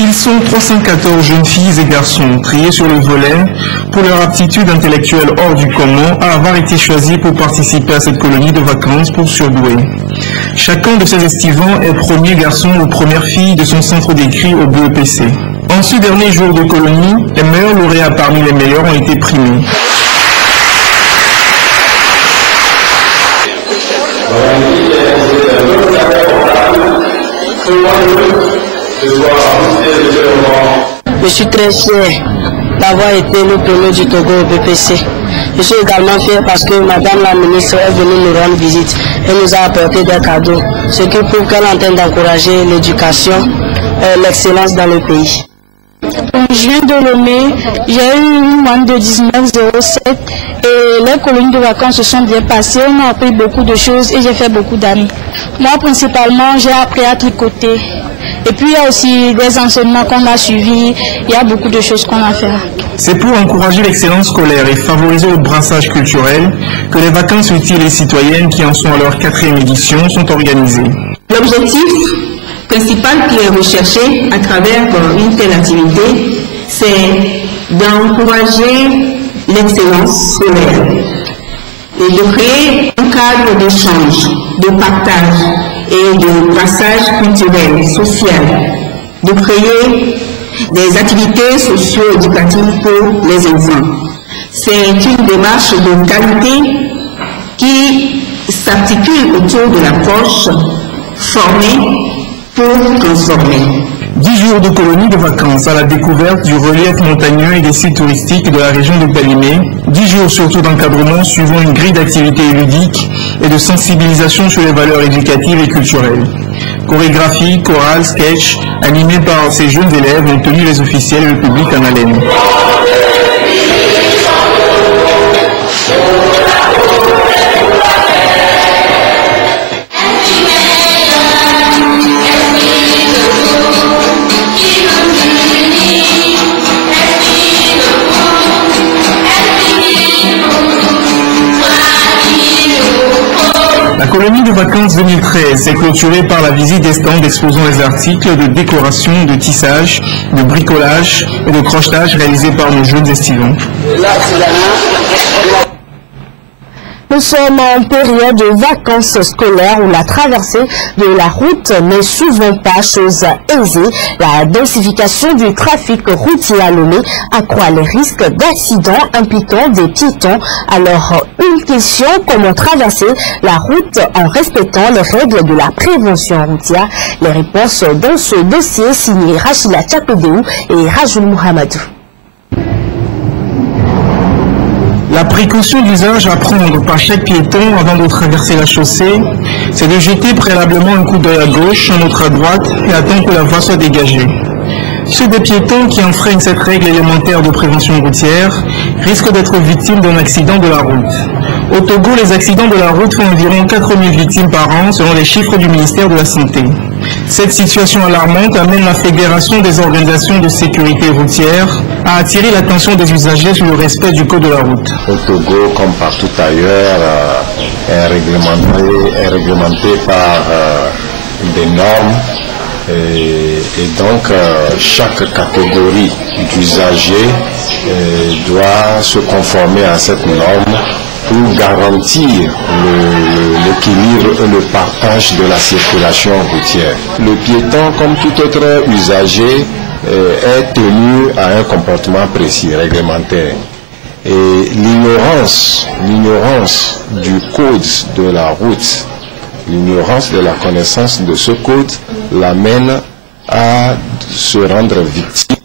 Ils sont 314 jeunes filles et garçons triés sur le volet pour leur aptitude intellectuelle hors du commun à avoir été choisis pour participer à cette colonie de vacances pour surdoués. Chacun de ces estivants est premier garçon ou première fille de son centre d'écrit au BEPC. En ce dernier jour de colonie, les meilleurs lauréats parmi les meilleurs ont été primés. Je suis très fier d'avoir été le premier du Togo au BPC. Je suis également fier parce que Madame la ministre est venue nous rendre visite et nous a apporté des cadeaux, ce qui prouve qu'elle est en train d'encourager l'éducation et l'excellence dans le pays. Je viens de Lomé, j'ai eu une moyenne de 19,07 et les colonies de vacances se sont bien passées. On a appris beaucoup de choses et j'ai fait beaucoup d'amis. Moi principalement, j'ai appris à tricoter. Et puis il y a aussi des enseignements qu'on a suivis, il y a beaucoup de choses qu'on a fait. C'est pour encourager l'excellence scolaire et favoriser le brassage culturel que les vacances utiles et citoyennes qui en sont à leur 4e édition sont organisées. L'objectif principal qui est recherché à travers une telle activité, c'est d'encourager l'excellence scolaire et de créer un cadre d'échange, de partage et de brassage culturel, social, de créer des activités socio-éducatives pour les enfants. C'est une démarche de qualité qui s'articule autour de l'approche formée pour transformer. 10 jours de colonie de vacances à la découverte du relief montagneux et des sites touristiques de la région de Balimé. 10 jours surtout d'encadrement suivant une grille d'activités ludiques et de sensibilisation sur les valeurs éducatives et culturelles. Chorégraphie, chorale, sketch, animés par ces jeunes élèves ont tenu les officiels et le public en haleine. La colonie de vacances 2013 est clôturée par la visite des stands exposant les articles de décoration, de tissage, de bricolage et de crochetage réalisés par nos jeunes estivants. Nous sommes en période de vacances scolaires où la traversée de la route n'est souvent pas chose aisée. La densification du trafic routier à Lomé accroît les risques d'accidents impliquant des piétons. Alors, une question, comment traverser la route en respectant les règles de la prévention routière? Les réponses dans ce dossier signé Rachila Tchakodeou et Rajoul Mohamedou. La précaution d'usage à prendre par chaque piéton avant de traverser la chaussée, c'est de jeter préalablement un coup d'œil à gauche, un autre à droite et attendre que la voie soit dégagée. Ceux des piétons qui enfreignent cette règle élémentaire de prévention routière risquent d'être victimes d'un accident de la route. Au Togo, les accidents de la route font environ 4000 victimes par an selon les chiffres du ministère de la Santé. Cette situation alarmante amène la Fédération des organisations de sécurité routière à attirer l'attention des usagers sur le respect du code de la route. Au Togo, comme partout ailleurs, est réglementé par des normes et donc chaque catégorie d'usagers doit se conformer à cette norme pour garantir l'équilibre et le partage de la circulation routière. Le piéton, comme tout autre usager, est tenu à un comportement précis, réglementaire. Et l'ignorance du code de la route, l'ignorance de la connaissance de ce code l'amène à se rendre victime,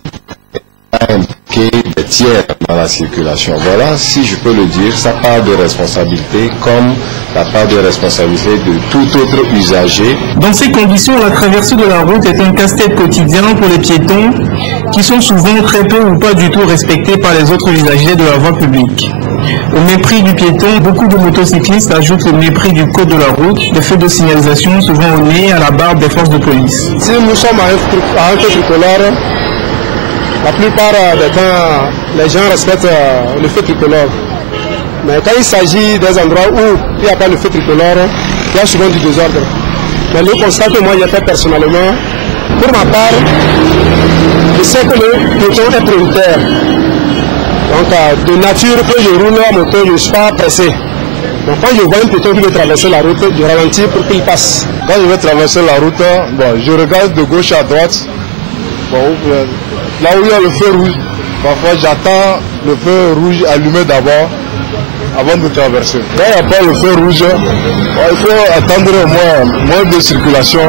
à impliquer des tiers dans la circulation. Voilà, si je peux le dire, sa part de responsabilité comme la part de responsabilité de tout autre usager. Dans ces conditions, la traversée de la route est un casse-tête quotidien pour les piétons qui sont souvent très peu ou pas du tout respectés par les autres usagers de la voie publique. Au mépris du piéton, beaucoup de motocyclistes ajoutent le mépris du code de la route, des feux de signalisation souvent au nez à la barbe des forces de police. Si nous sommes à un feu tricolore, la plupart des temps, les gens respectent le feu tricolore. Mais quand il s'agit des endroits où il n'y a pas le feu tricolore, il y a souvent du désordre. Mais le constat que moi j'ai fait personnellement, pour ma part, Je sais que le piéton est prioritaire. Donc, de nature, quand je roule à moto, je ne suis pas pressé. Donc, quand je vois un piéton qui veut traverser la route, je ralentis pour qu'il passe. Quand je vais traverser la route, bon, je regarde de gauche à droite. Bon, là où il y a le feu rouge, parfois j'attends le feu rouge allumé d'abord avant de traverser. Quand il n'y a pas le feu rouge, il faut attendre au moins de circulation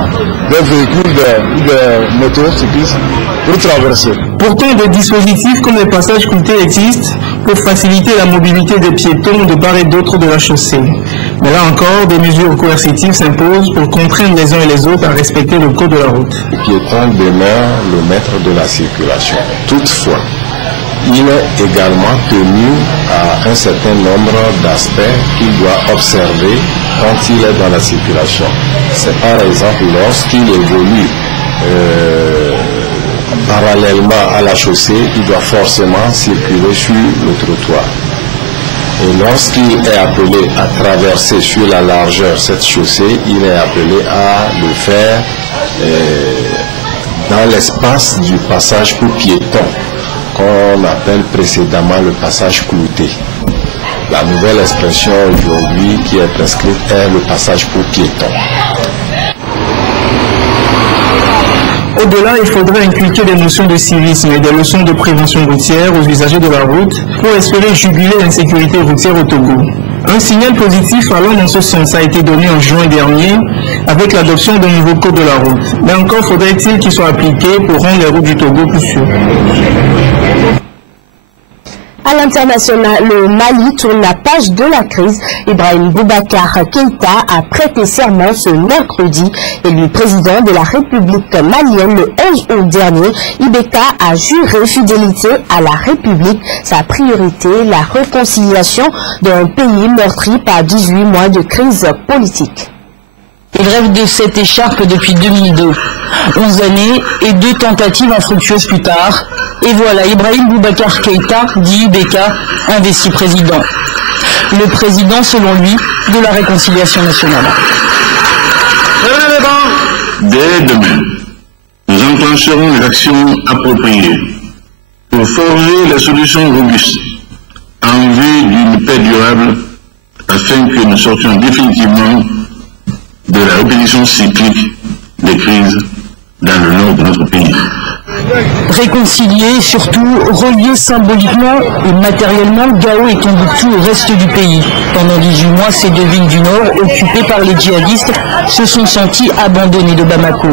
des véhicules, des motos, cyclistes pour traverser. Pourtant, des dispositifs comme les passages cloutés existent pour faciliter la mobilité des piétons de part et d'autre de la chaussée. Mais là encore, des mesures coercitives s'imposent pour contraindre les uns et les autres à respecter le code de la route. Le piéton demeure le maître de la circulation. Toutefois, il est également tenu à un certain nombre d'aspects qu'il doit observer quand il est dans la circulation. C'est par exemple lorsqu'il évolue parallèlement à la chaussée, il doit forcément circuler sur le trottoir. Et lorsqu'il est appelé à traverser sur la largeur cette chaussée, il est appelé à le faire dans l'espace du passage pour piétons, qu'on appelle précédemment le passage clouté. La nouvelle expression aujourd'hui qui est prescrite est le passage pour piétons. Au-delà, il faudrait inculquer des notions de civisme et des leçons de prévention routière aux usagers de la route pour espérer juguler l'insécurité routière au Togo. Un signal positif allant dans ce sens a été donné en juin dernier avec l'adoption d'un nouveau code de la route. Mais encore faudrait-il qu'il soit appliqué pour rendre les routes du Togo plus sûres. À l'international, le Mali tourne la page de la crise. Ibrahim Boubacar Keïta a prêté serment ce mercredi. Élu président de la République malienne le 11 août dernier, Ibeka a juré fidélité à la République. Sa priorité, la réconciliation d'un pays meurtri par 18 mois de crise politique. Il rêve de cette écharpe depuis 2002. 11 années et 2 tentatives infructueuses plus tard. Et voilà, Ibrahim Boubacar Keïta, dit Ibeka, investi président. Le président, selon lui, de la réconciliation nationale. Dès demain, nous enclencherons les actions appropriées pour forger les solutions robustes en vue d'une paix durable afin que nous sortions définitivement de la répétition cyclique des crises dans le nord de notre pays. Réconcilier, surtout relier symboliquement et matériellement Gao et Tombouctou au reste du pays. Pendant 18 mois, ces 2 villes du nord, occupées par les djihadistes, se sont senties abandonnées de Bamako.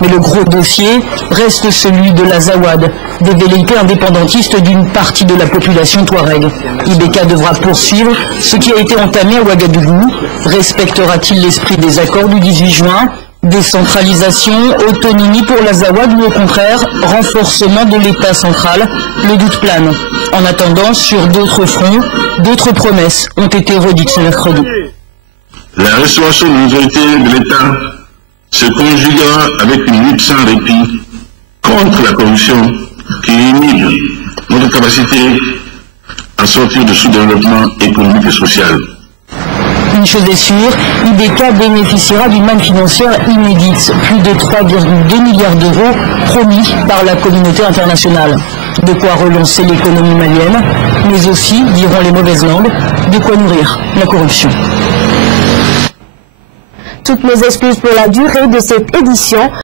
Mais le gros dossier reste celui de l'Azawad, des velléités indépendantistes d'une partie de la population touareg. Ibeka devra poursuivre ce qui a été entamé à Ouagadougou. Respectera-t-il l'esprit des accords du 18 juin ? Décentralisation, autonomie pour l'Azawad ou au contraire, renforcement de l'État central, le doute plane. En attendant, sur d'autres fronts, d'autres promesses ont été redites ce mercredi. La restauration de l'autorité de l'État se conjuguera avec une lutte sans répit contre la corruption qui inhibe notre capacité à sortir du sous-développement économique et social. Une chose est sûre, Ibeka bénéficiera d'une manne financière inédite, plus de 3,2 milliards d'euros promis par la communauté internationale. De quoi relancer l'économie malienne, mais aussi, diront les mauvaises langues, de quoi nourrir la corruption. Toutes nos excuses pour la durée de cette édition.